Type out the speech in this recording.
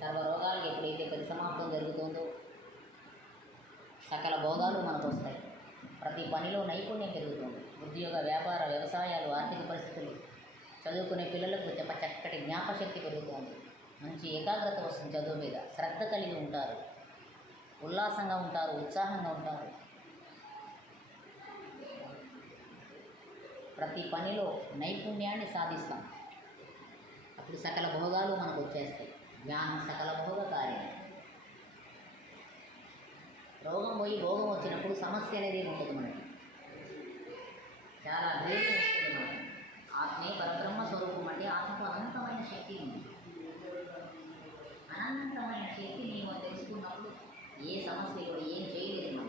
సర్వరోగాలకు ఎప్పుడైతే పరిసమాప్తం జరుగుతుందో సకల భోగాలు మనకు వస్తాయి. ప్రతి పనిలో నైపుణ్యం పెరుగుతుంది. ఉద్యోగ వ్యాపార వ్యవసాయాలు ఆర్థిక పరిస్థితులు చదువుకునే పిల్లలకు చక్కటి జ్ఞాపశక్తి పెరుగుతుంది. మంచి ఏకాగ్రత వస్తుంది చదువు మీద. శ్రద్ధ కలిగి ఉంటారు. ఉల్లాసంగా ఉంటారు. ఉత్సాహంగా ఉంటారు. ప్రతి పనిలో నైపుణ్యాన్ని సాధిస్తాం. అప్పుడు సకల భోగాలు మనకు వచ్చేస్తాయి. జ్ఞానం సకల భోగ కార్యం రోగం పోయి భోగం వచ్చినప్పుడు సమస్య అనేది ఉండదు మనకి. చాలా ధైర్యం వస్తుంది మనకి. ఆత్మే పరబ్రహ్మ స్వరూపం అంటే ఆత్మకు అనంతమైన శక్తి ఉంది. అనంతమైన శక్తి మేము తెలుసుకున్నప్పుడు ఏ సమస్య కూడా ఏం చేయలేదు మనం.